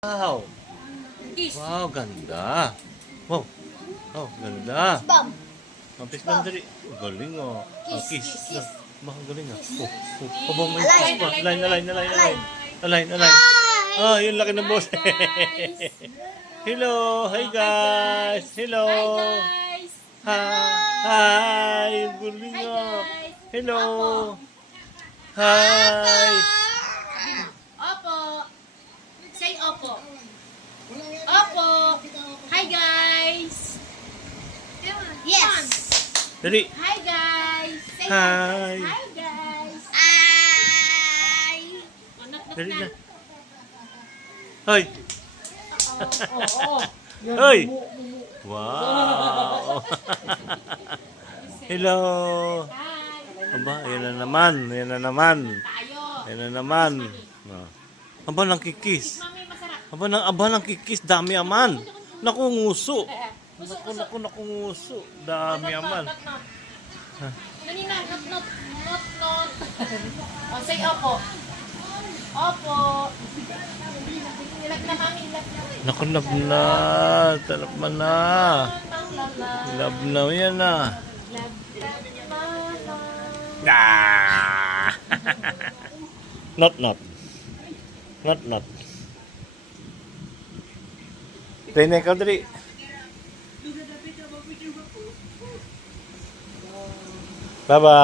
Wow. Kiss. Wow, ganda. Wow. Oh, ganda. Bam. Mapis bang dali. Galing oh. Oh, kiss. kiss. Baka galing ah. Oh, oh. Aba, may kiss pa. Align, align, align, align. Align, align. Hi. Oh, yung laki ng boss. Hello. Hi guys. Hello. Guys. Hi. Hi. Ang galing ah. Hello. Hi. Opo. Say opo. Opo. Hi guys. Yes. Dali. Hi guys. Say Hi. Hi guys. Ay. Oh, Dali na. Hoy. Hoy. Wow. Hello. Hi. Aba, yan na naman. Yan na naman. Yan na naman. Oh. Aba, nang kikis. Mami. Aba, nang, aba, nang kikis. Dami aman. Naku, nguso. Puso, Naku, naku, naku, nguso. Dami aman. Not, not. Not, not, not. Oh, say opo. Opo. Ilag na, mami, ilag na. Naku, lab na. Talap man na. Lab na yan na. Ah! not, not. Not, not. Rene, ikaw dali. Bye-bye.